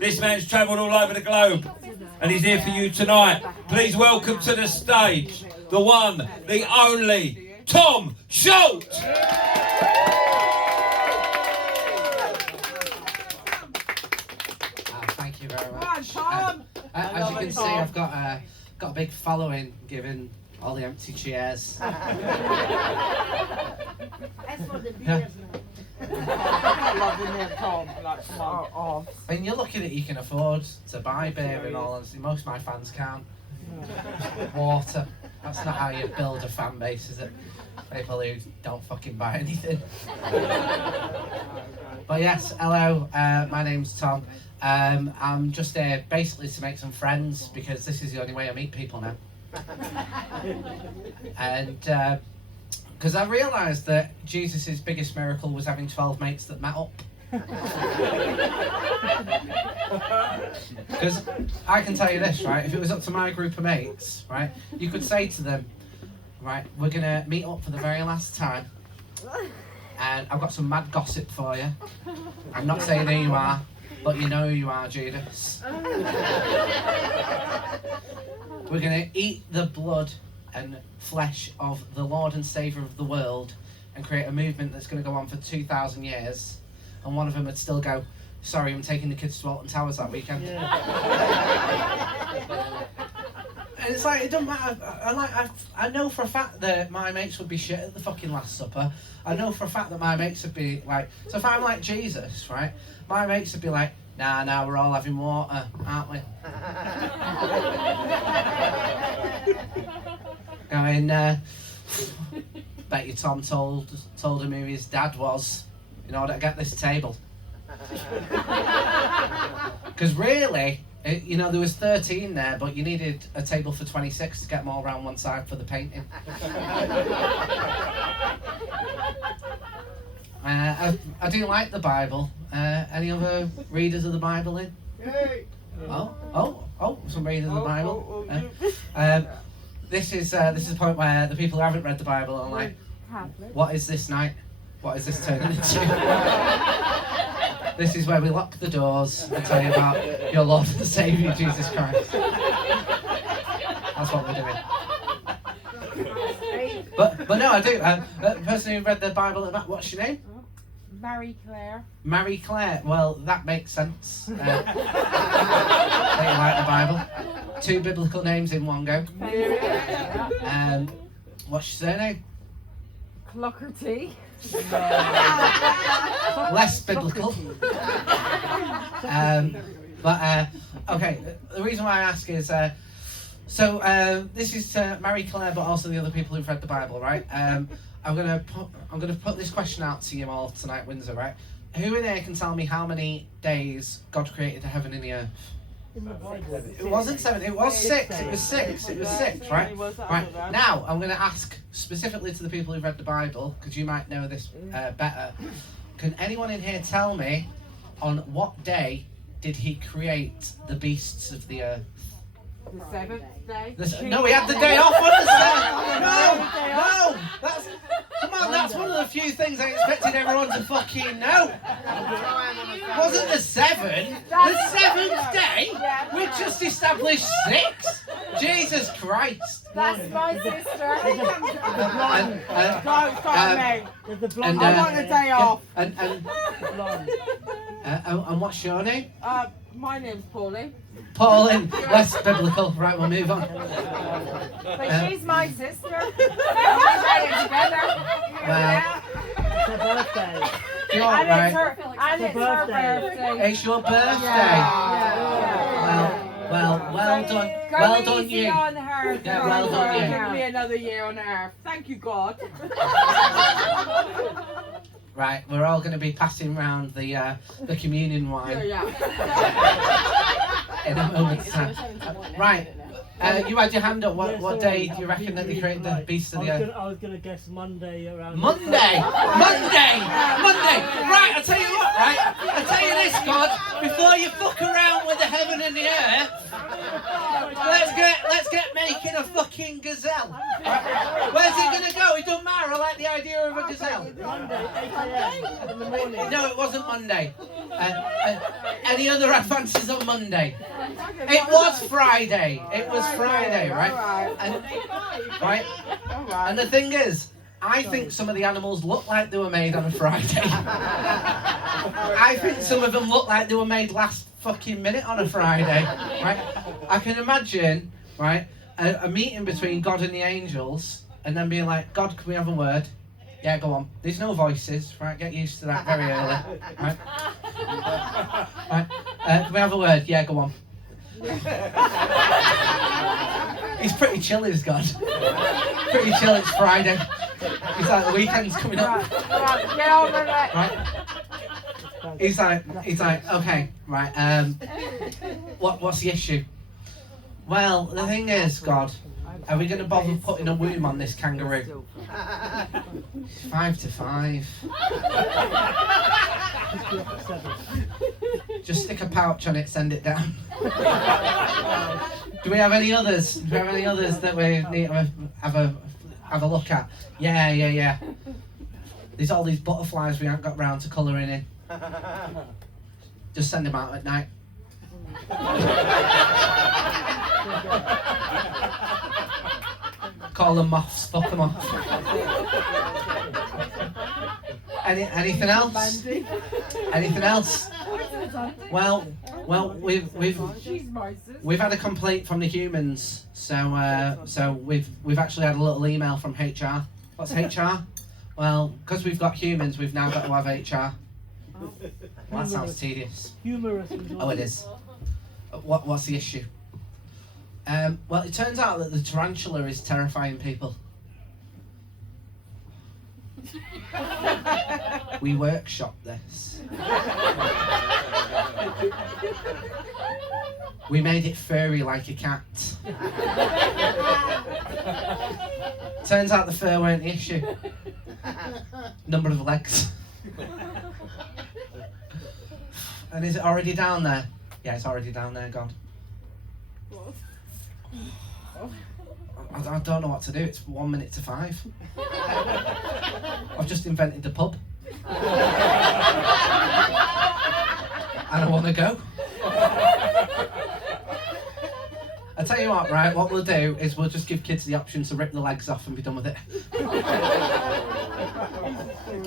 This man's travelled all over the globe and he's here for you tonight. Please welcome to the stage the one, the only, Tom Schultz. Thank you very much. As you can see, I've got a big following, given all the empty chairs. As for the beers, I love the name Tom. And you're lucky that you can afford to buy beer, in all honesty. Most of my fans can't. Water. That's not how you build a fan base, is it? People who don't fucking buy anything. But yes, hello, my name's Tom. I'm just here basically to make some friends, because this is the only way I meet people now. And because I realised that Jesus' biggest miracle was having 12 mates that met up. Because I can tell you this, right? If it was up to my group of mates, right, you could say to them, right, we're going to meet up for the very last time, and I've got some mad gossip for you. I'm not saying who you are, but you know who you are, Judas. We're going to eat the blood and flesh of the Lord and Saviour of the world and create a movement that's going to go on for 2,000 years. And one of them would still go, sorry, I'm taking the kids to Alton Towers that weekend. Yeah. And it's like, it doesn't matter. I know for a fact that my mates would be shit at the fucking Last Supper. I know for a fact that my mates would be like, so if I'm like Jesus, right, my mates would be like, nah, we're all having water, aren't we? I mean, bet you Tom told him who his dad was in order to get this table. Because really, there was 13 there, but you needed a table for 26 to get them all around one side for the painting. I do like the Bible. Any other readers of the Bible in? Oh, some readers of the Bible. This is the point where the people who haven't read the Bible are like, what is this night? What is this turning into? This is where we lock the doors and tell you about your Lord and Saviour Jesus Christ. That's what we're doing. But no, I do. The person who read the Bible, what's your name? Marie Claire. Marie Claire. Well, that makes sense. They like the Bible. 2 biblical names in one go. What's your surname? Clockerty. Less biblical. Okay. The reason why I ask is, this is Marie Claire, but also the other people who've read the Bible, right? I'm gonna put this question out to you all tonight, Windsor, right? Who in here can tell me how many days God created the heaven and the earth? It wasn't 7. It was 6. It was 6. It was 6, right? Right. Now I'm going to ask specifically to the people who've read the Bible, because you might know this better. Can anyone in here tell me on what day did He create the beasts of the earth? The 7th day? No, we had the day off on the 7th. No. Come on, that's one of the few things I expected everyone to fucking know. It wasn't the 7th. The 7th day? We just established 6. Jesus Christ. That's my sister. There's the blonde. I want a day off. And what's your name? My name's Pauline. Pauline. Less biblical. Right, we'll move on. But she's my sister. We're together. Well, It's her birthday. you're all right. And it's her birthday. It's your birthday. Yeah. Well done. Go Well done, easy you. on her. Yeah, well done, you. Give me another year on earth. Thank you, God. Right, we're all going to be passing round the communion wine Yeah. in a moment's time. Right, you had your hand up. What day do you reckon that they created the beast of the earth? I was going to guess Monday around. Monday! Right, I tell you what, right? I tell you this, God, before you fuck around with the heaven heaven and the earth. Let's get making a fucking gazelle. Where's he gonna go? It don't matter. I like the idea of a gazelle. Monday, 8 a.m. in the morning. No, it wasn't Monday. Any other advances on Monday? It was Friday. It was Friday, right? Right. And the thing is, I think some of the animals look like they were made on a Friday. I think some of them look like they were made last fucking minute on a Friday, right? I can imagine, right, a meeting between God and the angels, and then being like, God, can we have a word? Yeah, go on. There's no voices, right? Get used to that very early, right? Right. Can we have a word? Yeah, go on. He's pretty chill, is God. Pretty chill, it's Friday. He's like, the weekend's coming up. Right? He's like, okay, right, what's the issue? Well, the thing is, God, are we going to bother putting a womb on this kangaroo? 5 to 5. Just stick a pouch on it, send it down. Do we have any others? Do we have any others that we need to have a look at? Yeah. There's all these butterflies we haven't got round to colouring in. Just send them out at night. Call them moths, fuck them off. Anything else? Anything else? Well, we've had a complaint from the humans, so we've actually had a little email from HR. What's HR? Well, because we've got humans, we've now got to have HR. Well, that sounds tedious. Humorous as well. Oh, it is. What's the issue? Well, it turns out that the tarantula is terrifying people. We workshop this. We made it furry like a cat. Turns out the fur weren't the issue. Number of legs. And is it already down there? Yeah, it's already down there, God. I don't know what to do. It's 1 minute to 5. I've just invented the pub. And I want to go. I tell you what, right, what we'll do is we'll just give kids the option to rip the legs off and be done with it.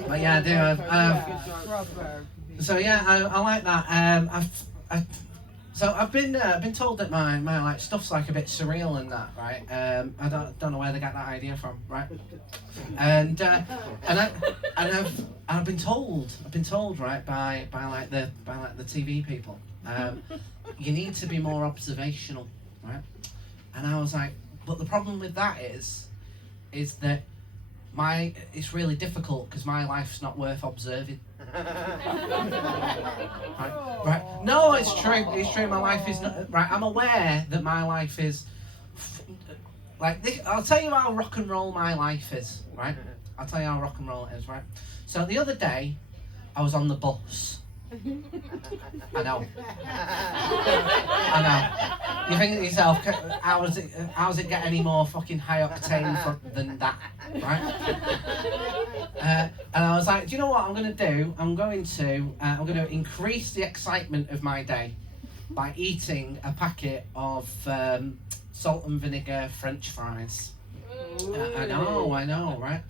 But yeah, I do. So yeah, I like that. I've been told that my like stuff's like a bit surreal and that, right? I don't know where they got that idea from, right? And I've been told right by the TV people, you need to be more observational, right? And I was like, but the problem with that is that it's really difficult because my life's not worth observing. Right. No, it's true. It's true. My life is not right. I'm aware that my life is like this. I'll tell you how rock and roll my life is. Right. I'll tell you how rock and roll it is. Right. So the other day, I was on the bus. I know. You think to yourself, how's it get any more fucking high octane than that, right? And I was like, do you know what I'm going to do? I'm going to increase the excitement of my day by eating a packet of salt and vinegar French fries. I know, right?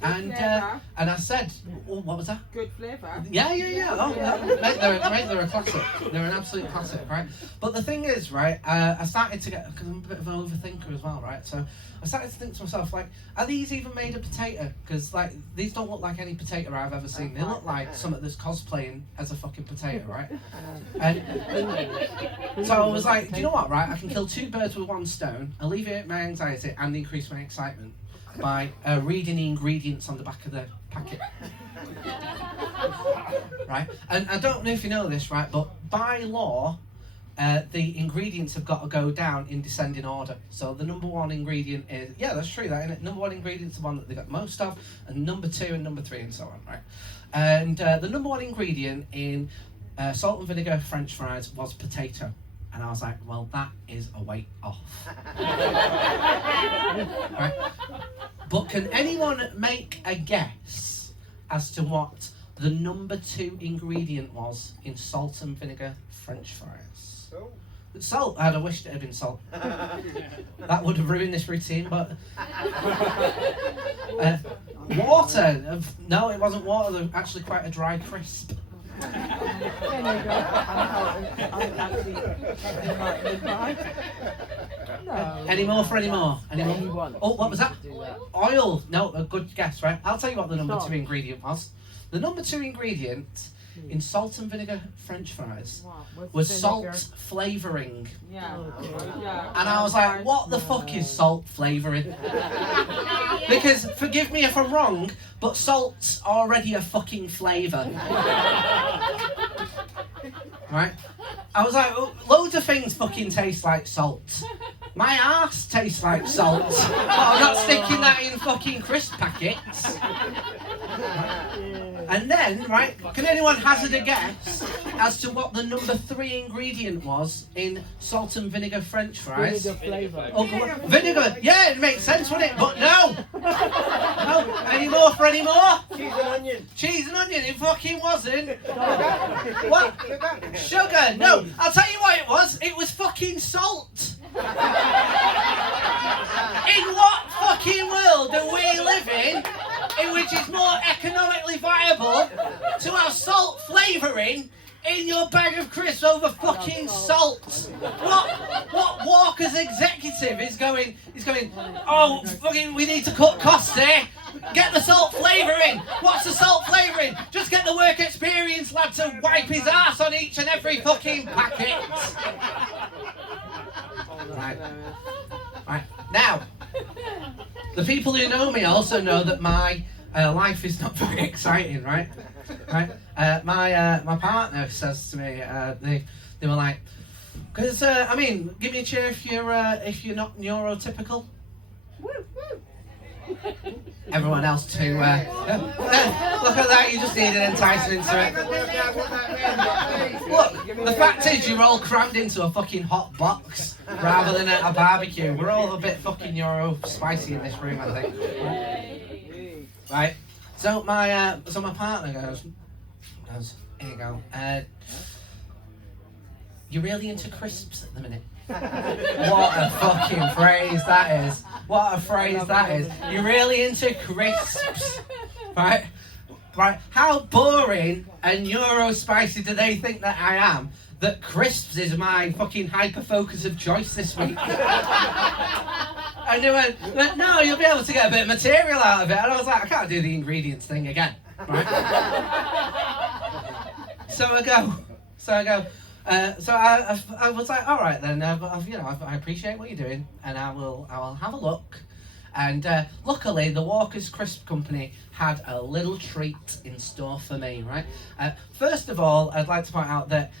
And I said, oh, what was that? Good flavour. Yeah. Oh, they're a classic. They're an absolute classic, right? But the thing is, right, I started to get, because I'm a bit of an overthinker as well, right? So I started to think to myself, like, are these even made of potato? Because, like, these don't look like any potato I've ever seen. They look like something that's cosplaying as a fucking potato, right? And so I was like, do you know what, right? I can kill 2 birds with 1 stone, alleviate my anxiety and increase my excitement by reading the ingredients on the back of the packet. Right? And I don't know if you know this, right, but by law, the ingredients have got to go down in descending order. So the number 1 ingredient is, yeah, that's true, that, isn't it? Number 1 ingredient is the one that they got most of, and number 2 and number 3 and so on, right? And the number 1 ingredient in salt and vinegar French fries was potato. And I was like, well, that is a weight off. Right? But can anyone make a guess as to what the number 2 ingredient was in salt and vinegar French fries? Salt. I'd have wished it had been salt. That would have ruined this routine, but... water. No, it wasn't water. They're actually quite a dry crisp. Any more for any more? Any more? Oh, what was that? Oil. No, a good guess, right? I'll tell you what the number 2 ingredient was. The number 2 ingredient in salt and vinegar French fries was salt flavouring. And I was like, what the fuck is salt flavouring? Because, forgive me if I'm wrong, but salt's already a fucking flavour. Right? I was like, loads of things fucking taste like salt. My arse tastes like salt. But I'm not sticking that in fucking crisp packets. And then, right, can anyone hazard a guess as to what the number 3 ingredient was in salt and vinegar French fries? Vinegar flavour. Oh, vinegar. Yeah, it makes sense, wouldn't it? But no. No. Any more for any more? Cheese and onion. Cheese and onion. It fucking wasn't. What? Sugar. No. I'll tell you what it was. It was fucking salt. In what fucking world do we live in which is more economically viable to have salt flavouring in your bag of crisps over fucking salt? What Walker's executive is going, oh, fucking, we need to cut costs here. Get the salt flavouring. What's the salt flavouring? Just get the work experience lad to wipe his ass on each and every fucking packet. Right. Now, the people who know me also know that my life is not very exciting, right? Right. My partner says to me, they were like, because I mean, give me a cheer if you're not neurotypical. Everyone else too. Look at that, you just need an enticement to it. Look, the fact is you're all crammed into a fucking hot box rather than a barbecue. We're all a bit fucking Euro spicy in this room, I think. Right. So my partner goes, here you go. You're really into crisps at the minute. What a fucking phrase that is. What a phrase that is. You're really into crisps. Right? Right. How boring and Euro spicy do they think that I am? That crisps is my fucking hyper focus of choice this week. And they went, no, you'll be able to get a bit of material out of it. And I was like, I can't do the ingredients thing again. Right? So I go. So I was like, all right then, I appreciate what you're doing, and I will have a look. And luckily, the Walker's Crisp Company had a little treat in store for me, right? First of all, I'd like to point out that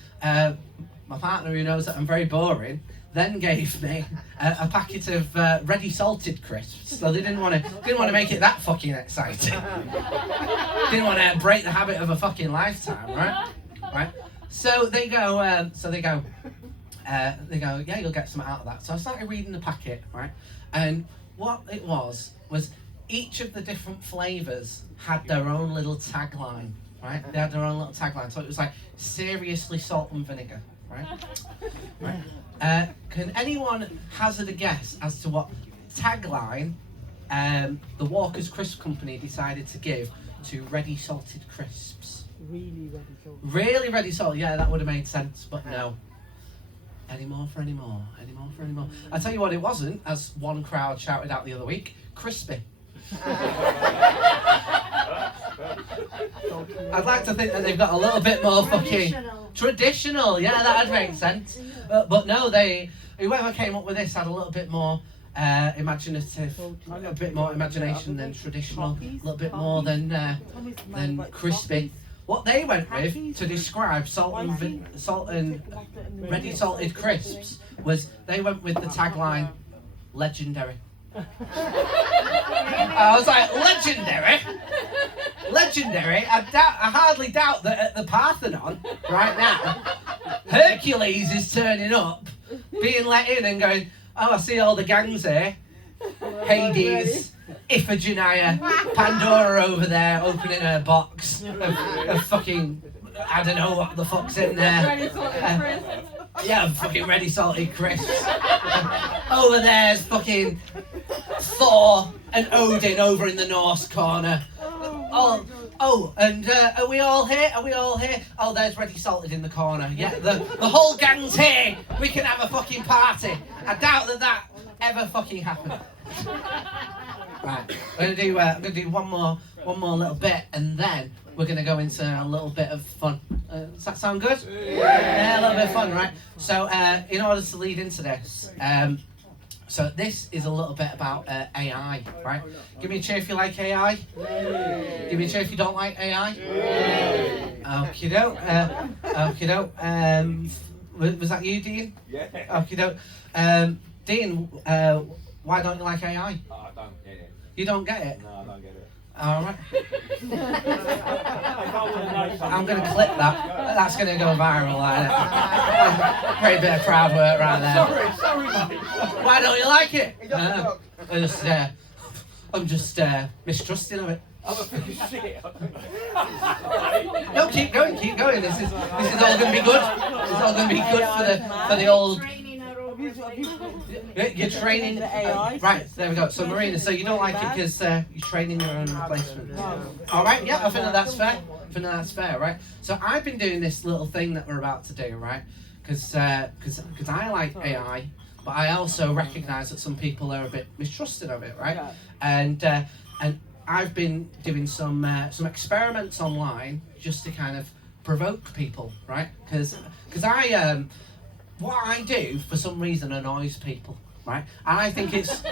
my partner, who knows that I'm very boring, then gave me a packet of ready salted crisps. So they didn't want to make it that fucking exciting. Didn't want to break the habit of a fucking lifetime, right? Right. So they go, yeah, you'll get some out of that. So I started reading the packet, right? And what it was each of the different flavours had their own little tagline, right? They had their own little tagline. So it was like, seriously salt and vinegar, right? Right. Can anyone hazard a guess as to what tagline the Walker's Crisp Company decided to give to ready salted crisps? Really ready salt. Really ready salt, yeah, that would have made sense, but no. Any more for any more? Any more for any more? I tell you what, it wasn't, as one crowd shouted out the other week, crispy. I'd like to think that they've got a little bit more fucking traditional. Yeah, that'd make sense. But no, whoever came up with this had a little bit more imaginative, a bit more imagination than traditional, a little bit more than crispy. What they went with to describe salt and ready salted crisps was they went with the tagline, legendary. I was like, legendary? Legendary? I hardly doubt that at the Parthenon right now Hercules is turning up, being let in and going, oh, I see all the gangs here. Hades, Iphigenia, Pandora over there opening her box of fucking, I don't know what the fuck's in there. Ready, salted crisp. Yeah, fucking ready salted crisps. Over there's fucking Thor and Odin over in the Norse corner. And are we all here? Are we all here? Oh, there's ready salted in the corner. Yeah, the whole gang's here. We can have a fucking party. I doubt that ever fucking happened. Right, I'm gonna do one more little bit, and then we're gonna go into a little bit of fun. Does that sound good? Yeah, a little bit of fun, right? So, in order to lead into this, so this is a little bit about AI, right? Give me a cheer if you like AI. Give me a cheer if you don't like AI. Okie doke. Okie doke. Was that you, Dean? Yeah. Okie doke. Dean, why don't you like AI? Oh, I don't get it. You don't get it? No, I don't get it. All right. If I want to know something, I'm going to clip that. That's going to go viral. Like, great bit of crowd work right there. Sorry, mate. Why don't you like it? I'm just mistrusting of it. I'm a piece of shit. No, keep going. This is all going to be good. This is all going to be good for the old. You're training the AI. Right, there we go. So Marina, so you don't like it because you're training your own replacement. All right, yeah, I think that's fair. Right. So I've been doing this little thing that we're about to do, right? Because I like AI, but I also recognise that some people are a bit mistrusted of it, right? And I've been doing some experiments online just to kind of provoke people, right? Because what I do for some reason annoys people, right? And I think it's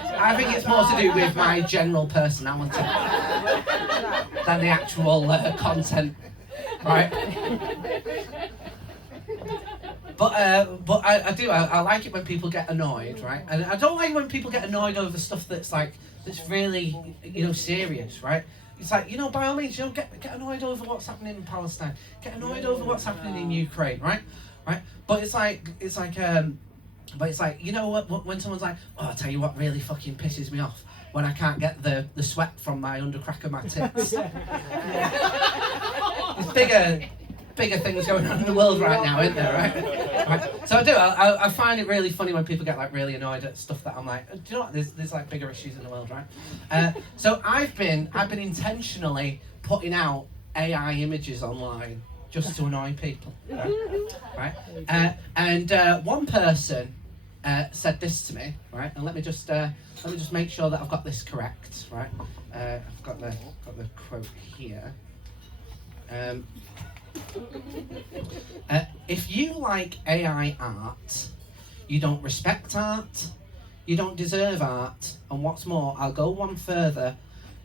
more to do with my general personality than the actual content, right? But I like it when people get annoyed, right? And I don't like when people get annoyed over stuff that's really serious, right? It's like, by all means, get annoyed over what's happening in Palestine, get annoyed over what's happening in Ukraine, right? But it's like when someone's like, oh, I'll tell you what really fucking pisses me off, when I can't get the sweat from my undercrack of my tits. There's bigger things going on in the world right now, isn't there, right? So I find it really funny when people get really annoyed at stuff that I'm like, do you know what? There's bigger issues in the world, right? So I've been intentionally putting out AI images online just to annoy people, right? And one person said this to me, right? And let me just make sure that I've got this correct, right? I've got the quote here. If you like AI art, you don't respect art, you don't deserve art, and what's more, I'll go one further,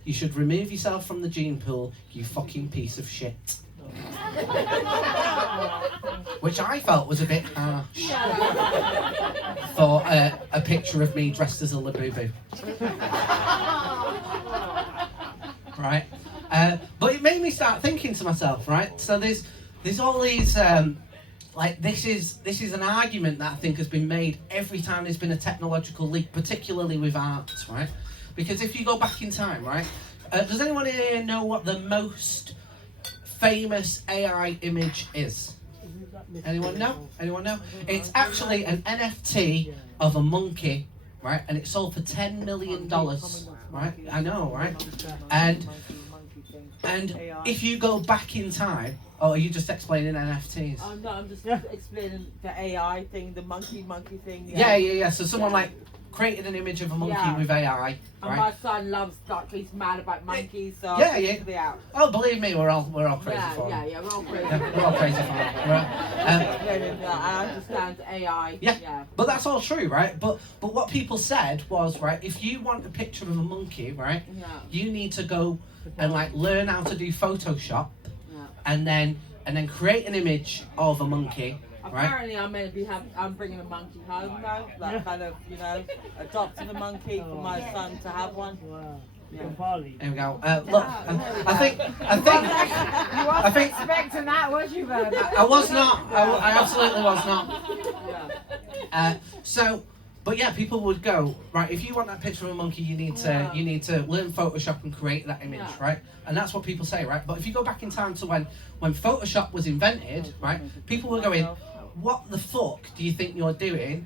you should remove yourself from the gene pool, you fucking piece of shit. Which I felt was a bit harsh for a picture of me dressed as a Labubu. Right? But it made me start thinking to myself, right? So there's all these this is an argument that I think has been made every time there's been a technological leap, particularly with art, right? Because if you go back in time, right? Does anyone here know what the most famous AI image is? Anyone know? It's actually an NFT of a monkey, right? And it sold for $10 million, right? I know, right? And if you go back in time, are you just explaining NFTs? No, I'm just explaining the AI thing, the monkey thing. Yeah. So someone created an image of a monkey with AI, right? And my son loves he's mad about monkeys, so yeah. Oh, believe me, we're all crazy for him. Yeah, we're all crazy. We're all crazy for him. I understand AI. Yeah, but that's all true, right? But what people said was, right, if you want a picture of a monkey, right, you need to go and learn how to do Photoshop, and then create an image of a monkey. Right. Apparently, I'm bringing a monkey home now, kind of, adopting a monkey for my son to have one. Bali. Here we go. Look, I think expecting that, was you, man? I was not. I absolutely was not. But yeah, people would go, right, if you want that picture of a monkey, you need to learn Photoshop and create that image, right? And that's what people say, right? But if you go back in time to when Photoshop was invented, right, people were going, what the fuck do you think you're doing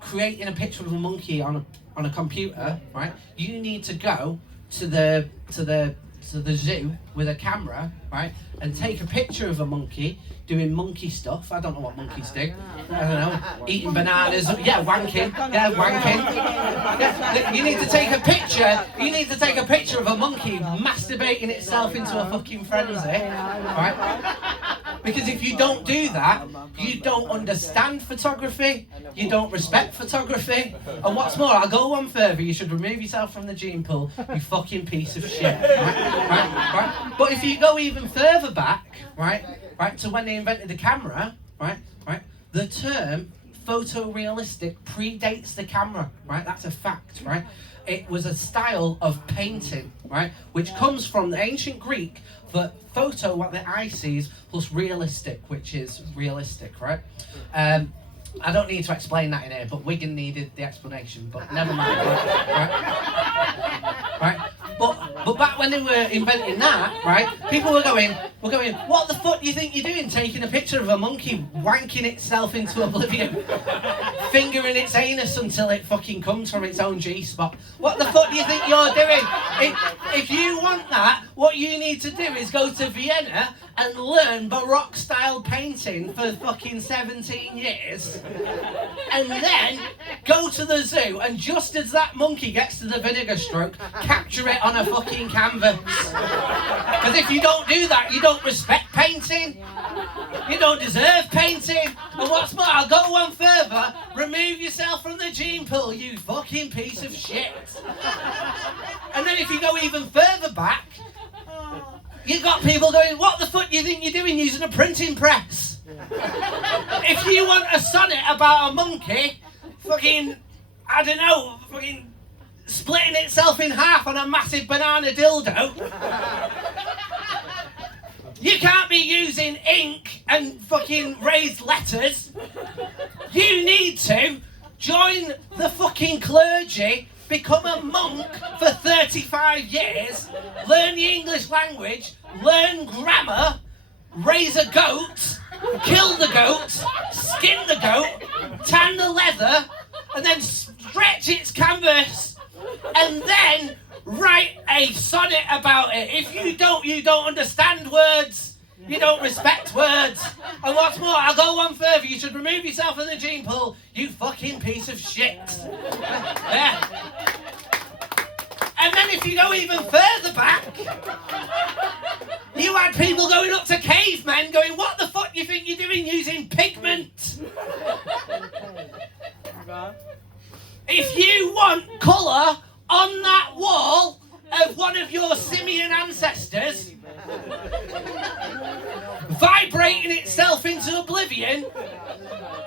creating a picture of a monkey on a computer, right? You need to go to the zoo with a camera, right, and take a picture of a monkey doing monkey stuff. I don't know what monkeys do. I don't know, eating bananas. Yeah, wanking. Yeah, wanking. Yeah, you need to take a picture. You need to take a picture of a monkey masturbating itself into a fucking frenzy, right? Because if you don't do that, you don't understand photography. You don't respect photography. And what's more, I'll go one further. You should remove yourself from the gene pool, you fucking piece of shit. Right? But if you go even further back, right, to when they invented the camera, right, the term photorealistic predates the camera, right? That's a fact, right? It was a style of painting, right, which comes from the ancient Greek for photo, what the eye sees, plus realistic, which is realistic, right? I don't need to explain that in here, but Wigan needed the explanation, but never mind, right? But back when they were inventing that, right, people were going, what the fuck do you think you're doing, taking a picture of a monkey wanking itself into oblivion, fingering its anus until it fucking comes from its own G-spot? What the fuck do you think you're doing? If you want that, what you need to do is go to Vienna and learn Baroque style painting for fucking 17 years, and then go to the zoo, and just as that monkey gets to the vinegar stroke, capture it on a fucking canvas. Because if you don't do that, you don't respect painting. You don't deserve painting. And what's more, I'll go one further. Remove yourself from the gene pool, you fucking piece of shit. And then if you go even further back, you got people going, what the fuck do you think you're doing using a printing press? If you want a sonnet about a monkey, fucking, I don't know, fucking splitting itself in half on a massive banana dildo, you can't be using ink and fucking raised letters. You need to join the fucking clergy, become a monk for 35 years, learn the English language, learn grammar, raise a goat, kill the goat, skin the goat, tan the leather, and then stretch its canvas, and then write a sonnet about it. If you don't understand words. You don't respect words. And what's more, I'll go one further. You should remove yourself from the gene pool, you fucking piece of shit. Yeah. And then if you go even further back, you had people going up to cavemen going, what the fuck do you think you're doing using pigment? If you want colour on that wall of one of your simian ancestors, vibrating itself into oblivion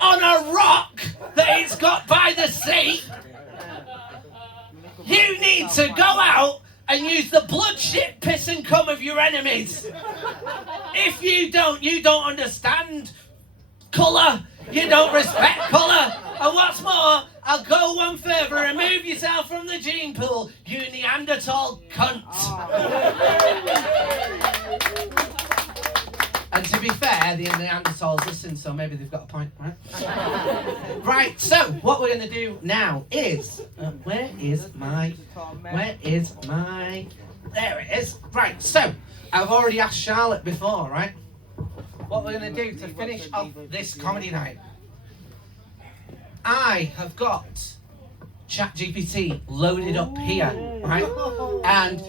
on a rock that it's got by the sea, you need to go out and use the blood, shit, piss and cum of your enemies. If you don't understand colour, you don't respect colour. And what's more, I'll go one further, remove yourself from the gene pool, you Neanderthal cunt. And to be fair, the Neanderthals listen, so maybe they've got a point, right? Right, so what we're going to do now is, where is my, there it is. Right, so, I've already asked Charlotte before, right? What we're going to do to finish off this comedy night. I have got ChatGPT loaded up here, right? And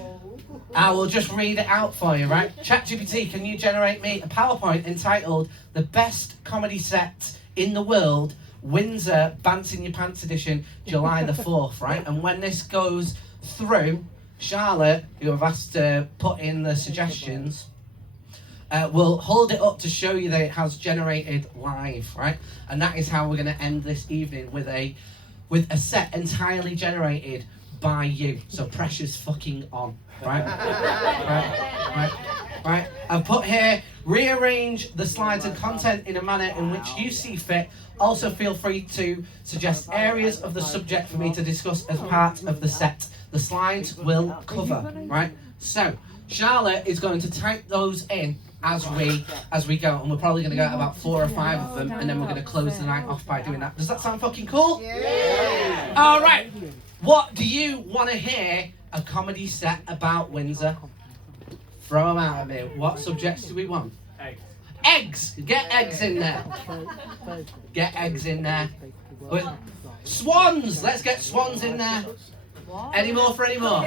I will just read it out for you, right? ChatGPT, can you generate me a PowerPoint entitled The Best Comedy Set in the World, Windsor Bants in Your Pants Edition, July the 4th, right? And when this goes through, Charlotte, who I've asked to put in the suggestions, will hold it up to show you that it has generated live, right? And that is how we're going to end this evening, with a with a set entirely generated by you. So pressure's fucking on, right? Right. I've put here, rearrange the slides and content in a manner in which you see fit. Also feel free to suggest areas of the subject for me to discuss as part of the set. The slides will cover, right? So, Charlotte is going to type those in as we go, and we're probably going to get about 4 or 5 of them, and then we're going to close the night off by doing that. Does that sound fucking cool? Yeah. All right. What do you want to hear a comedy set about Windsor? Throw them out of here. What subjects do we want? Eggs. Eggs! Get eggs in there. Get eggs in there. Swans! Let's get swans in there. Any more for any more?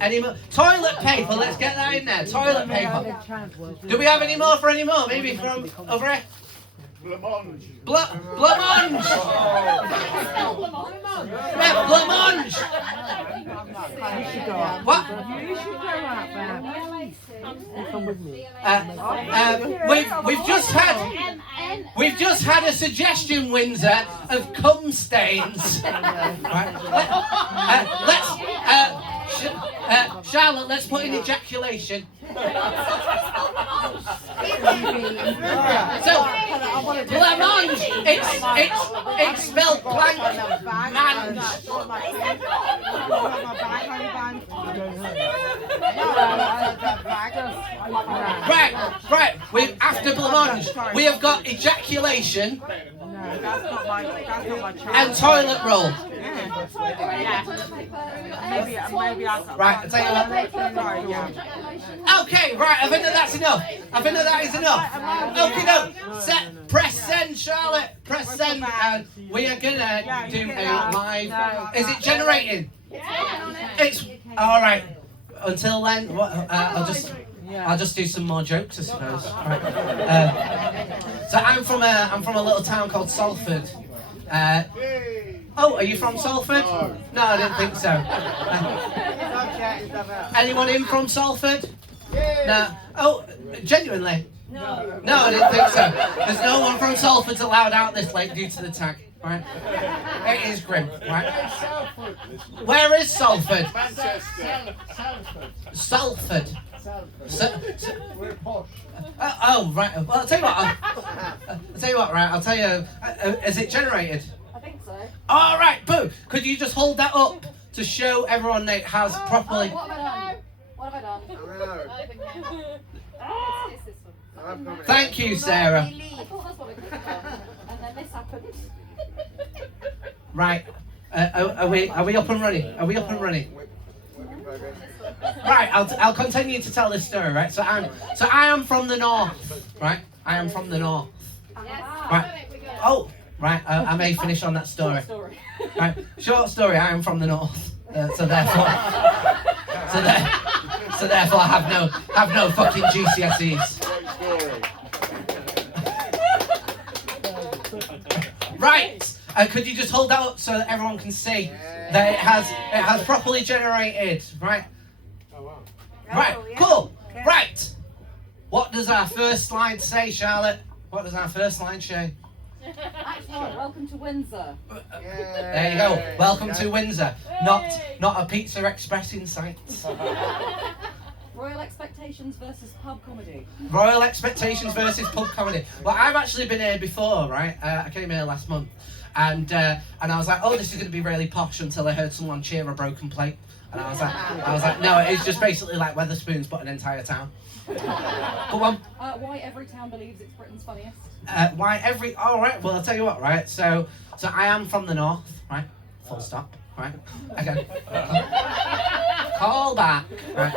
Any more? Toilet paper, let's get that in there. Toilet paper. Do we have any more for any more? Maybe from over here? Blancmange. Blancmange. Yeah, blancmange. What? You should go out there. Come with me. We've just had a suggestion, Windsor, of cum stains. Right. Charlotte, let's put in ejaculation. So, blancmange, it's spelled blank mange. Right. After blancmange, we have got ejaculation and toilet roll. Maybe I'll Right, I'll tell you what. Okay, right, I think that is enough. Okay, no. Press send, Charlotte. Press send, and we are gonna do a live. Is it generating? It's all right. Until then, I'll just do some more jokes, I suppose. Right. So I'm from a little town called Salford. Oh, are you from Salford? No, I didn't think so. Anyone in from Salford? No. Oh, genuinely? No, I didn't think so. There's no one from Salford's allowed out this late due to the tag. Right? It is grim, right? Where is Salford? Manchester. Salford. We're posh. Oh, right. Well, I'll tell you what, right? I'll tell you. Is it generated? I think so. All right, boo. Could you just hold that up to show everyone that it has properly? What have I done? What have I done? It's this one. Thank you, Sarah. I thought that's what I could have done. And then this happened. Right. Are we up and running? Are we up and running? Right. I'll continue to tell this story. Right. So I am from the north. Right. I am from the north. Right. Oh. Right. I may finish on that story. Right. Short story. I am from the north. So therefore I have no fucking GCSEs. Right. Could you just hold that up so that everyone can see that it has properly generated? Right. Right. Cool. Right. What does our first slide say, Charlotte? What does our first slide say? Excellent. Welcome to Windsor. There you go. Welcome to Windsor. Not a Pizza Express in sight. Royal Expectations versus pub comedy. Royal Expectations versus pub comedy. Well, I've actually been here before, right? I came here last month, and I was like, oh, this is going to be really posh until I heard someone cheer a broken plate, and I was like, no, it's just basically like Weatherspoons, but an entire town. Go on. Why every town believes it's Britain's funniest. All right, well, I'll tell you what, right? So I am from the north, right? Full stop, right? Again. Call back, right?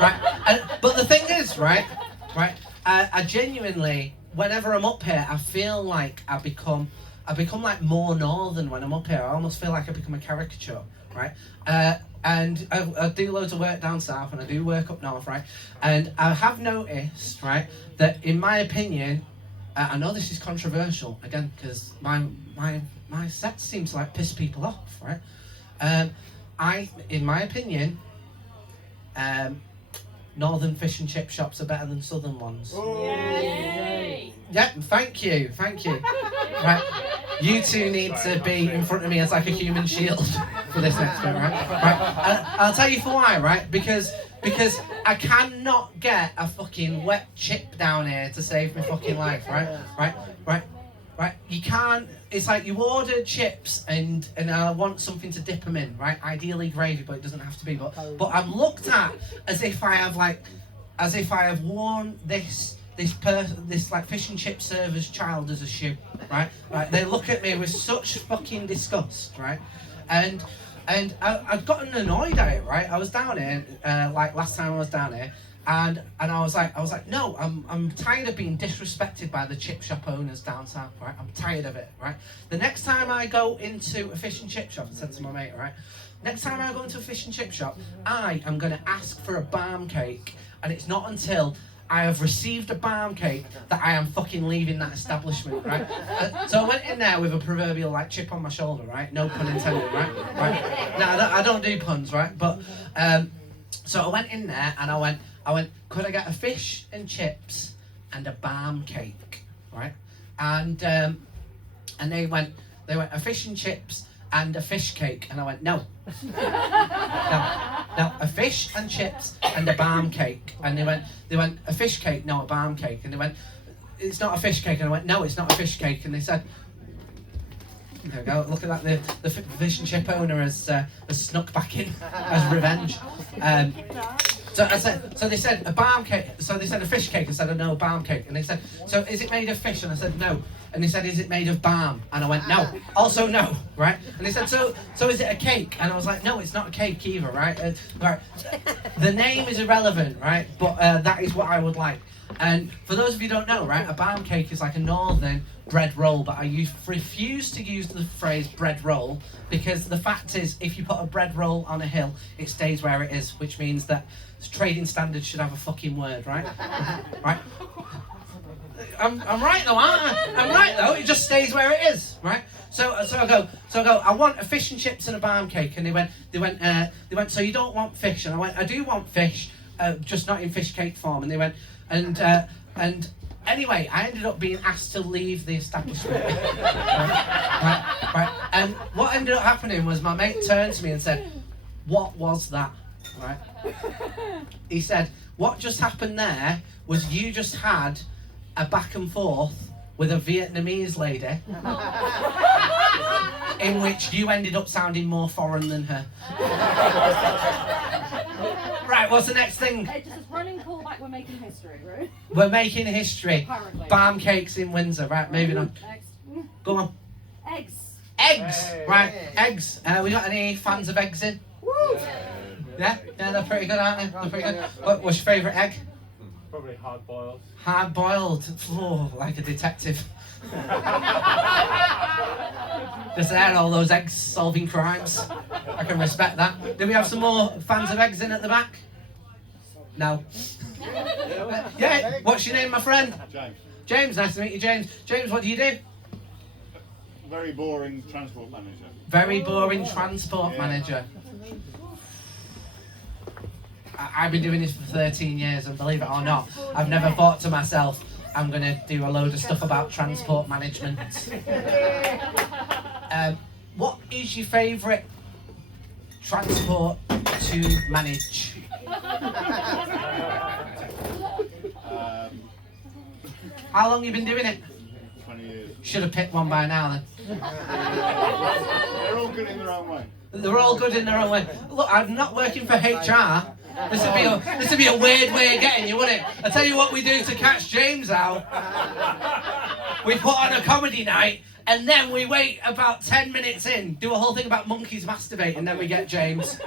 Right. But the thing is, right? I genuinely, whenever I'm up here, I feel like I become like more northern when I'm up here. I almost feel like I become a caricature, right? And I do loads of work down south, and I do work up north, right? And I have noticed, right, that in my opinion, I know this is controversial again because my set seems to like piss people off, right? In my opinion, northern fish and chip shops are better than southern ones. Yay! Yeah, thank you. Right? You two need to be in front of me as like a human shield for this next bit, right? I'll tell you for why, right? Because I cannot get a fucking wet chip down here to save my fucking life, right? You can't. It's like you order chips and I want something to dip them in, right? Ideally gravy, but it doesn't have to be. But I'm looked at as if I have worn this like fish and chip server's child as a shoe, right? They look at me with such fucking disgust, right? And I'd gotten annoyed at it, right? I was down here, like last time I was down here, and I was like, no, I'm tired of being disrespected by the chip shop owners down south, right? I'm tired of it, right? The next time I go into a fish and chip shop, I said to my mate, right? Next time I go into a fish and chip shop, I am going to ask for a barm cake, and it's not until I have received a barm cake that I am fucking leaving that establishment, right? So I went in there with a proverbial like chip on my shoulder, right? No pun intended, right? No, I don't do puns, right? But so I went in there and I went, could I get a fish and chips and a barm cake, right? And they went a fish and chips and a fish cake, and I went no, a fish and chips and a barm cake, and they went a fish cake, no, a barm cake, and they went, it's not a fish cake, and I went no, it's not a fish cake, and they said, there we go, look at that, the fish and chip owner has snuck back in as revenge. So they said a barm cake. So they said a fish cake. I said no, barm cake. And they said, so is it made of fish? And I said no. And they said, is it made of barm? And I went no. Also no, right? And they said, so is it a cake? And I was like, no, it's not a cake either, right? Right. The name is irrelevant, right? But that is what I would like. And for those of you who don't know, right, a barm cake is like a northern bread roll, but I refuse to use the phrase bread roll because the fact is, if you put a bread roll on a hill, it stays where it is, which means that trading standards should have a fucking word, right? Right? I'm right though, aren't I? I'm right though. It just stays where it is, right? So I go. I want a fish and chips and a barm cake, and they went. So you don't want fish? And I went, I do want fish, just not in fish cake form. And they went, and anyway, I ended up being asked to leave the establishment. Right. And what ended up happening was my mate turned to me and said, "What was that?" Right? He said, "What just happened there was you just had a back and forth with a Vietnamese lady in which you ended up sounding more foreign than her." Right, what's the next thing? It just is running callback, we're making history, right? We're making history. Apparently. Barm cakes in Windsor. Right, moving on. Next. Go on. Eggs. Eggs. Hey. Right, eggs. We got any fans of eggs in? Woo! Yeah, they're pretty good, aren't they? They're pretty good. What's your favourite egg? Probably hard boiled. Hard boiled. Oh, like a detective. Just there, all those eggs solving crimes. I can respect that. Do we have some more fans of eggs in at the back? No. Yeah, what's your name, my friend? James. James, nice to meet you, James. James, what do you do? Very boring transport manager. Very boring transport manager. I've been doing this for 13 years, and believe it or not, I've never thought to myself, I'm going to do a load of stuff about transport management. What is your favourite transport to manage? How long have you been doing it? 20 years. Should have picked one by now then. They're all good in their own way. They're all good in their own way. Look, I'm not working for HR. This would be a weird way of getting you, wouldn't it? I tell you what we do to catch James out. We put on a comedy night, and then we wait about 10 minutes in, do a whole thing about monkeys masturbating, and then we get James.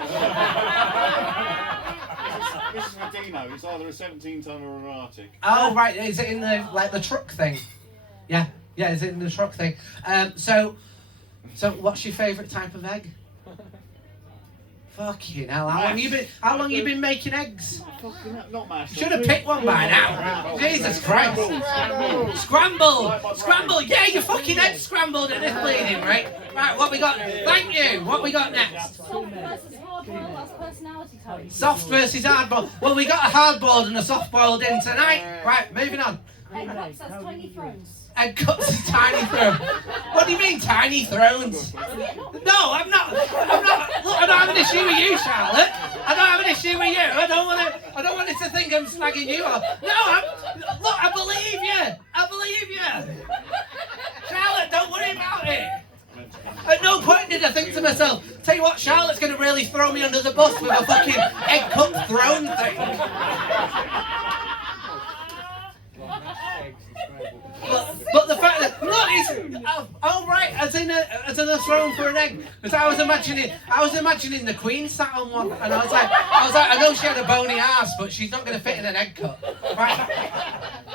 This is a Dino. It's either a 17-ton or an Arctic. Oh right, is it in the truck thing? Yeah, is it in the truck thing? So what's your favourite type of egg? Fucking hell! How long you been making eggs? Not mashed. Should have picked one by now. Jesus Christ! Scramble! Yeah, your fucking egg scrambled and it's bleeding, right? Right, what we got? Thank you. What we got next? Soft versus hard boiled, that's personality type. Soft versus hard boiled. Well, we got a hard boiled and a soft boiled in tonight. Right, moving on. Egg cups, that's tiny thrones. Egg cups are tiny thrones. What do you mean, tiny thrones? No, I'm not. Look, I don't have an issue with you, Charlotte. I don't have an issue with you. I don't want it to think I'm slagging you off. No, I believe you. I believe you. Charlotte, don't worry about it. At no point did I think to myself, tell you what, Charlotte's going to really throw me under the bus with a fucking egg cup throne thing. But the fact that look, it's right, as in a throne for an egg. Because I was imagining the Queen sat on one, and I was like, I know she had a bony ass, but she's not going to fit in an egg cup.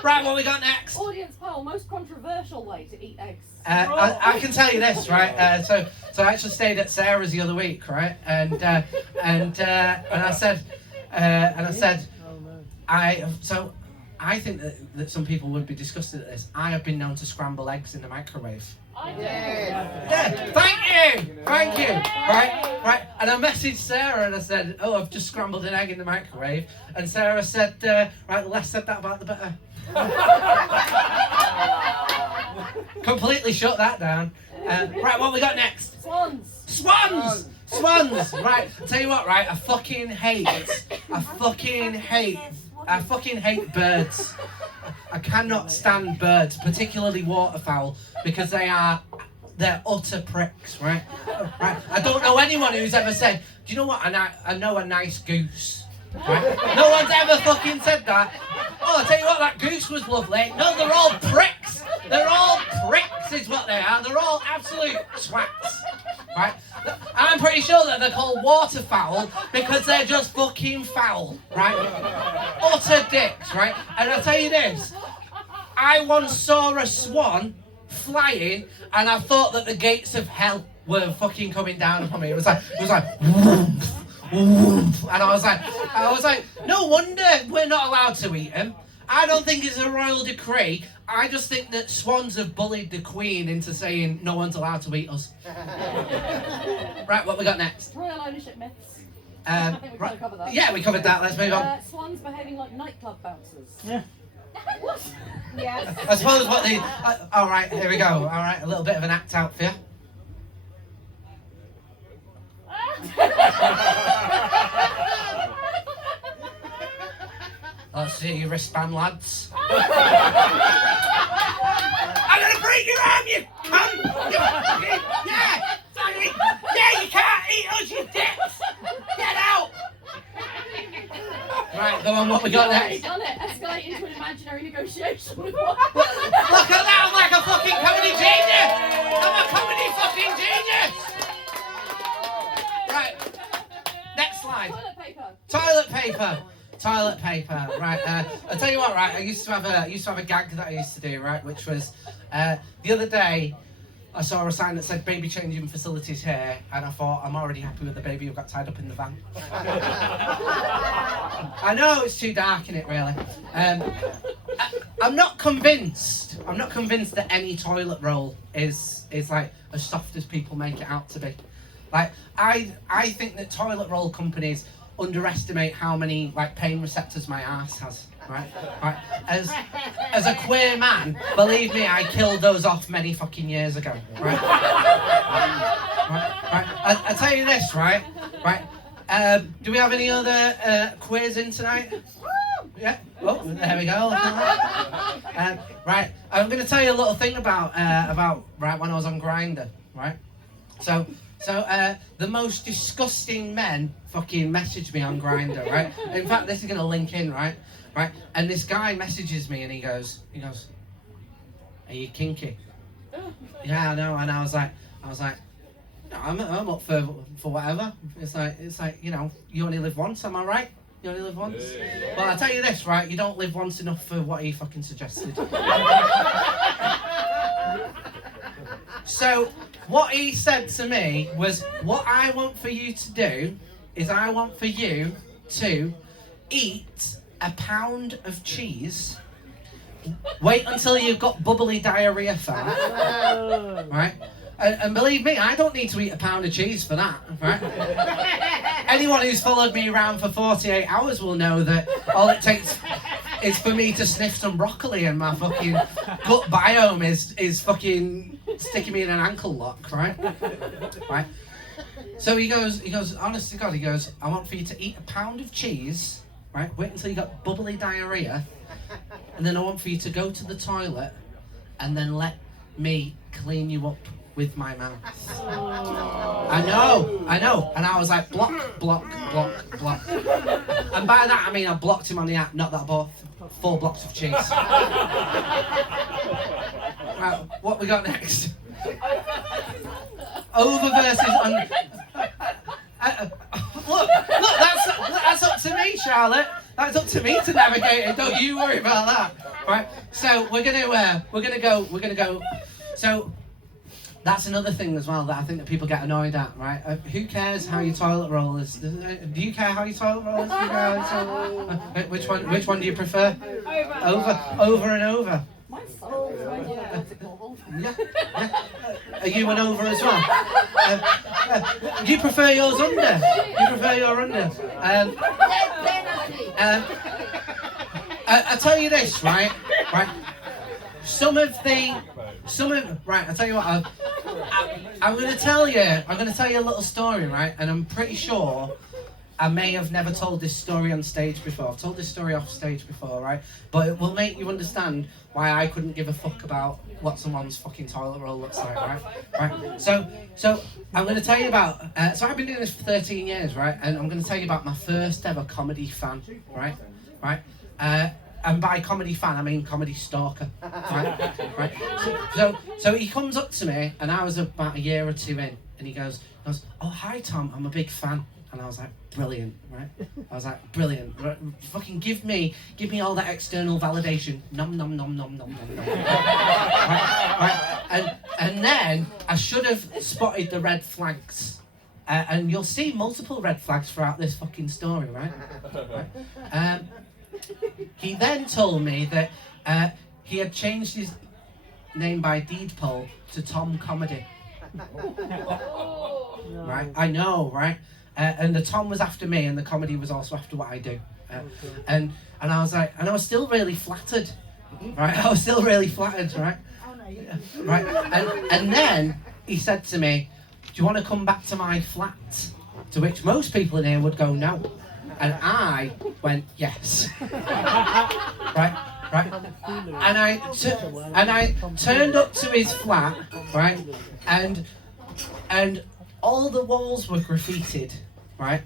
Right, what we got next? Audience poll, most controversial way to eat eggs. I can tell you this, right? So I actually stayed at Sarah's the other week, right? And I said, I think that some people would be disgusted at this. I have been known to scramble eggs in the microwave. I do. Yeah, thank you. Right. And I messaged Sarah and I said, "Oh, I've just scrambled an egg in the microwave." And Sarah said, "Right, the less said that about the better." Completely shut that down. Right, what we got next? Swans. Swans. Right, I'll tell you what. Right, I fucking hate birds. I cannot stand birds, particularly waterfowl, because they're utter pricks, right? I don't know anyone who's ever said, do you know what, I know a nice goose, right? No one's ever fucking said that. Oh, I'll tell you what, that goose was lovely. No, they're all pricks. They're all pricks is what they are. They're all absolute twats, right? I'm pretty sure that they're called waterfowl because they're just fucking foul, right? Utter dicks, right? And I'll tell you this, I once saw a swan flying and I thought that the gates of hell were fucking coming down upon me. It was like woof, woof. And I was like, no wonder we're not allowed to eat them. I don't think it's a royal decree. I just think that swans have bullied the Queen into saying no one's allowed to eat us. Right, what we got next? Royal ownership myths. I think we kind of covered that. Yeah, we covered that. Let's move on. Swans behaving like nightclub bouncers. Yeah. What? Yes. I suppose what the... all right, here we go. All right, a little bit of an act out for you. Let's see your wristband, lads. I'm gonna break your arm, you cunt! Yeah, you can't eat us, you dicks! Get out! Right, go on, what we got Already next? done it. Escalate into an imaginary negotiation with one. Look at that, I'm like a fucking comedy genius! I'm a comedy fucking genius! Right, next slide. Toilet paper. Right, I'll tell you what, right, I used to have a gag that I used to do, right, which was, the other day, I saw a sign that said baby changing facilities here, and I thought, I'm already happy with the baby who got tied up in the van. I know it's too dark in it, really. I'm not convinced that any toilet roll is like as soft as people make it out to be. Like, I think that toilet roll companies underestimate how many like pain receptors my ass has. Right. As a queer man, believe me, I killed those off many fucking years ago. Right. I tell you this, right. Do we have any other queers in tonight? Yeah. Oh, there we go. Right. I'm going to tell you a little thing about right when I was on Grindr. Right. So the most disgusting men fucking messaged me on Grindr, right? In fact, this is going to link in, right? And this guy messages me and he goes, are you kinky? Yeah, I know. And I was like, no, I'm up for whatever. It's like, you know, you only live once, am I right? You only live once? Yeah. Well, I'll tell you this, right? You don't live once enough for what he fucking suggested. So, what he said to me was, what I want for you to do is I want for you to eat a pound of cheese, wait until you've got bubbly diarrhea fat, right? And believe me, I don't need to eat a pound of cheese for that, right? Anyone who's followed me around for 48 hours will know that all it takes is for me to sniff some broccoli, and my fucking gut biome is fucking sticking me in an ankle lock, right? Right. So he goes, honest to God, he goes, I want for you to eat a pound of cheese, right? Wait until you got bubbly diarrhea, and then I want for you to go to the toilet, and then let me clean you up with my mouth. I know. And I was like, block. And by that I mean I blocked him on the app, not that I bought 4 blocks of cheese. Right, what we got next? Over versus under. Look, that's up to me, Charlotte. That's up to me to navigate it. Don't you worry about that. Right. So we're gonna go. So that's another thing as well that I think that people get annoyed at, right? Who cares how your toilet roll is? Do you care how your toilet roll is? Which one do you prefer? Over and over. Mine's so normal. Yeah. Are you an over as well? Do you prefer yours under? You prefer your under? I tell you this, right? Right. Right. I tell you what. I'm going to tell you a little story, right? And I'm pretty sure I may have never told this story on stage before. I've told this story off stage before, right? But it will make you understand why I couldn't give a fuck about what someone's fucking toilet roll looks like, right? Right. So I'm going to tell you about. So I've been doing this for 13 years, right? And I'm going to tell you about my first ever comedy fan, right? Right. And by comedy fan, I mean comedy stalker. Right? So he comes up to me, and I was about a year or 2 in, and he goes, "Oh, hi Tom, I'm a big fan." And I was like, brilliant, right? I was like, brilliant. Right, fucking give me all that external validation. Nom nom nom nom nom nom nom. Right? And then I should have spotted the red flags. And you'll see multiple red flags throughout this fucking story, right? He then told me that he had changed his name by deed poll to Tom Comedy. Right? I know, right? And the Tom was after me, and the comedy was also after what I do. And I was like, and I was still really flattered, right? I was still really flattered, right? Right? And then he said to me, "Do you want to come back to my flat?" To which most people in here would go, "No." And I went, "Yes." Right? And I turned up to his flat, right? And all the walls were graffitied, right?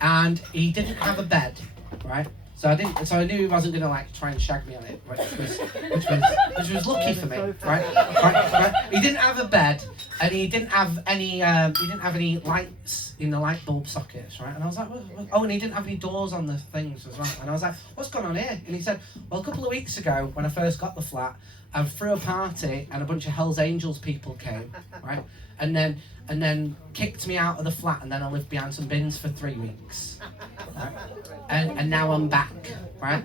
And he didn't have a bed, right? So I knew he wasn't gonna like try and shag me on it, which was lucky for me, right? He didn't have a bed, and he didn't have any lights in the light bulb sockets, right? And I was like, oh, and he didn't have any doors on the things as well. And I was like, what's going on here? And he said, well, a couple of weeks ago when I first got the flat, I threw a party and a bunch of Hell's Angels people came, right? And then kicked me out of the flat, and then I lived behind some bins for 3 weeks, right? And now I'm back, right?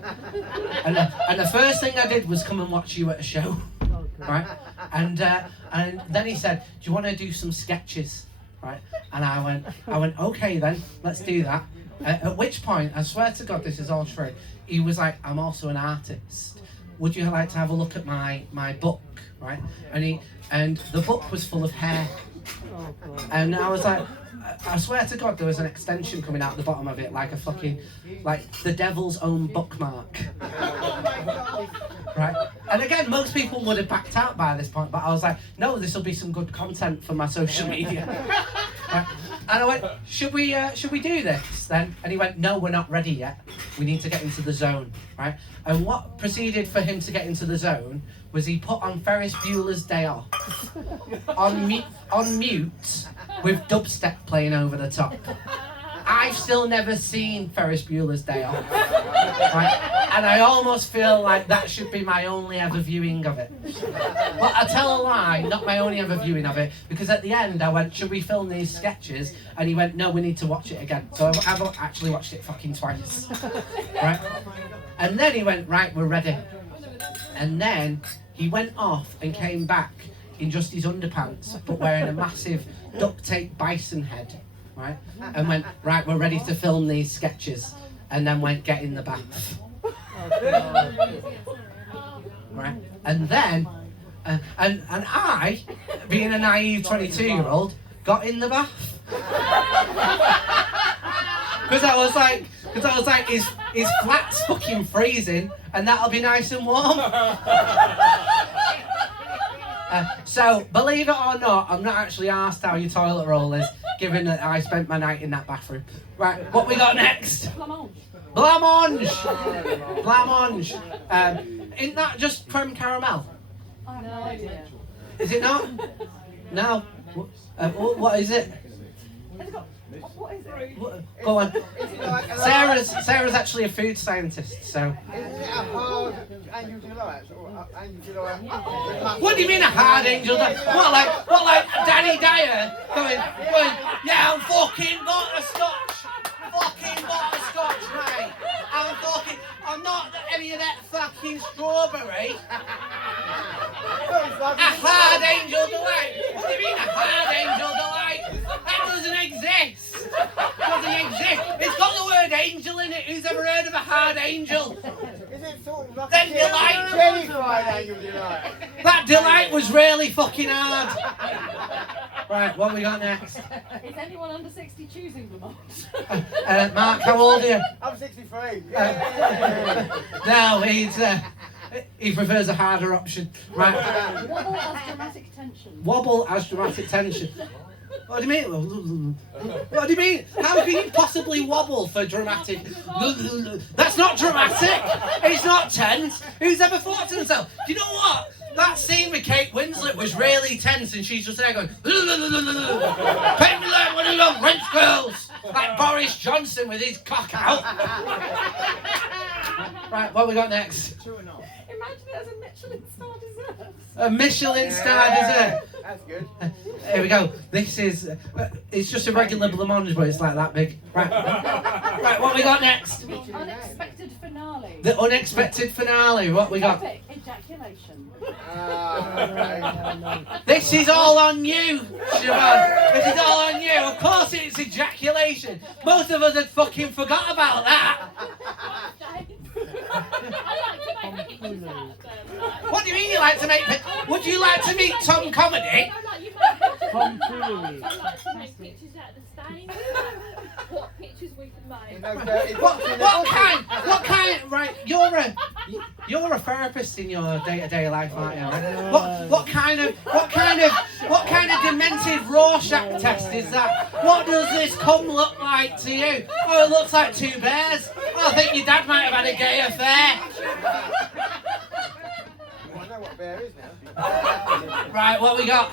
And the first thing I did was come and watch you at a show, right? And then he said, "Do you want to do some sketches?" Right? And I went, "Okay then, let's do that." At which point, I swear to God, this is all true. He was like, "I'm also an artist. Would you like to have a look at my book?" Right? And the book was full of hair. And I was like, I swear to God, there was an extension coming out the bottom of it, like the devil's own bookmark. Right? And again, most people would have backed out by this point, but I was like, no, this will be some good content for my social media. Right? And I went, should we do this then? And he went, no, we're not ready yet. We need to get into the zone, right? And what proceeded for him to get into the zone was he put on Ferris Bueller's Day Off on mute with dubstep playing over the top. I've still never seen Ferris Bueller's Day Off, right? And I almost feel like that should be my only ever viewing of it. But I tell a lie, not my only ever viewing of it, because at the end I went, should we film these sketches? And he went, no, we need to watch it again. So I've actually watched it fucking twice, right? And then he went, right, we're ready. And then he went off and came back in just his underpants, but wearing a massive duct tape bison head, right? And went, right, we're ready to film these sketches. And then went, get in the bath. Right, and then, and I, being a naive 22-year-old, got in the bath. Because I was like, his flat's fucking freezing, and that'll be nice and warm. So, believe it or not, I'm not actually asked how your toilet roll is, given that I spent my night in that bathroom. Right, what we got next? Blancmange. Blancmange. Isn't that just creme caramel? I have no idea. Is it not? No. What is it? What is it? Go on. Sarah's actually a food scientist, so. Isn't it a hard angel delight? Or angel delight? What do you mean a hard angel? What like Danny Dyer going, yeah, I'm fucking butterscotch, mate. I'm not any of that fucking strawberry. A hard angel delight. What do you mean a hard angel delight? That doesn't exist. It's got the word angel in it. Who's ever heard of a hard angel? Is it sort of like Then delight. jellified angel delight? That delight was really fucking hard. Right, what we got next? Is anyone under 60 choosing Vermont? Mark, how old are you? I'm 63. No, he prefers a harder option. Right. Wobble as dramatic tension. Wobble as dramatic tension. What do you mean? What do you mean? How can you possibly wobble for dramatic? That's not dramatic. It's not tense. Who's ever thought to themselves, do you know what? That scene with Kate Winslet was really tense, and she's just there going, "Paint me like one of those French girls," like Boris Johnson with his cock out. Right, what we got next? Imagine it as a Michelin star dessert. A Michelin star dessert. That's good. Here we go. This is, it's just a regular blancmange, but it's like that big. Right. Right, what we got next? The unexpected finale. The unexpected finale. What we got? Epic ejaculation. This is all on you, Siobhan. This is all on you. Of course it's ejaculation. Most of us had fucking forgot about that. What do you mean you like to make... Would you like to meet Tom Comedy? Tom Cruise. Pictures at the stage. What pictures we can make. What kind, right, you're a therapist in your day-to-day life, aren't you? Right? What kind of demented Rorschach test is that? What does this cum look like to you? Oh, it looks like two bears. I think your dad might have had a gay affair. I know what bear is now. Right, what we got?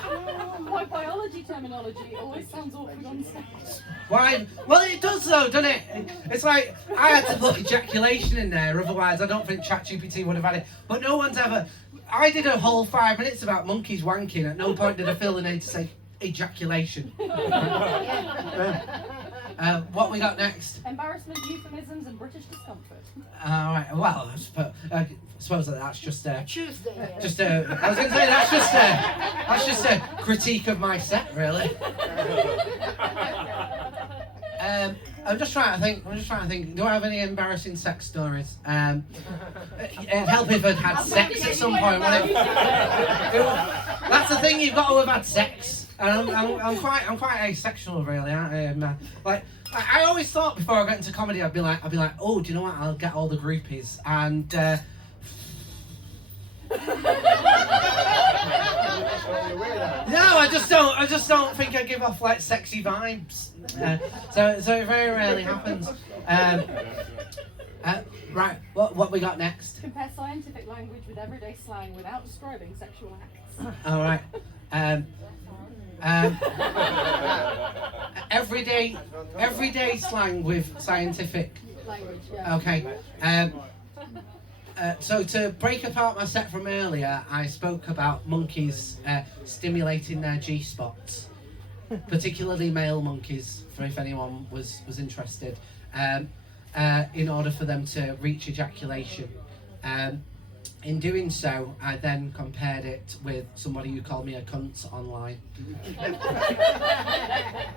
My biology terminology always sounds awkward on stage. Why? Well, it does though, doesn't it? It's like, I had to put ejaculation in there, otherwise I don't think ChatGPT would have had it. But no one's ever... I did a whole 5 minutes about monkeys wanking. At no point did I feel the need to say ejaculation. What we got next? Embarrassment, euphemisms, and British discomfort. Alright, well, I suppose that that's just Tuesday. I was going to say that's just a critique of my set, really. I'm just trying to think. Do I have any embarrassing sex stories? It'd help if I'd had sex at some point. That's the thing. You've got to have had sex. And I'm quite asexual, really, aren't I? Like, I always thought before I got into comedy, I'd be like, oh, do you know what? I'll get all the groupies and. No, I just don't think I give off like sexy vibes. So it very rarely happens. Right, what we got next? Compare scientific language with everyday slang without describing sexual acts. All right. Everyday slang with scientific. Language, yeah. Okay. So to break apart my set from earlier, I spoke about monkeys stimulating their G-spots, particularly male monkeys, for if anyone was interested, in order for them to reach ejaculation. In doing so, I then compared it with somebody who called me a cunt online.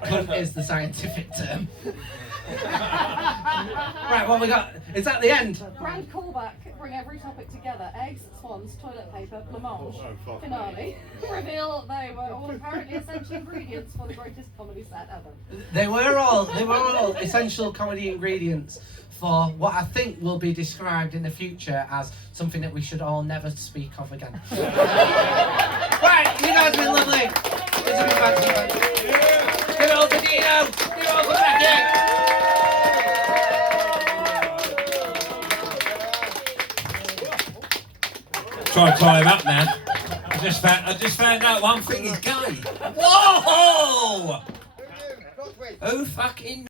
Cunt is the scientific term. Right, what we got? Is that the end? Grand callback. bring every topic together. Eggs, swans, toilet paper, blancmange, Oh, fuck finale. Reveal they were all apparently essential ingredients for the greatest comedy set ever. They were all essential comedy ingredients for what I think will be described in the future as something that we should all never speak of again. Right, you guys have been lovely. It's been fantastic. Give it up for Dino. Give it up for Becky. Try and tie him up, man. I just found out one thing. He's gay. Whoa! Who fucking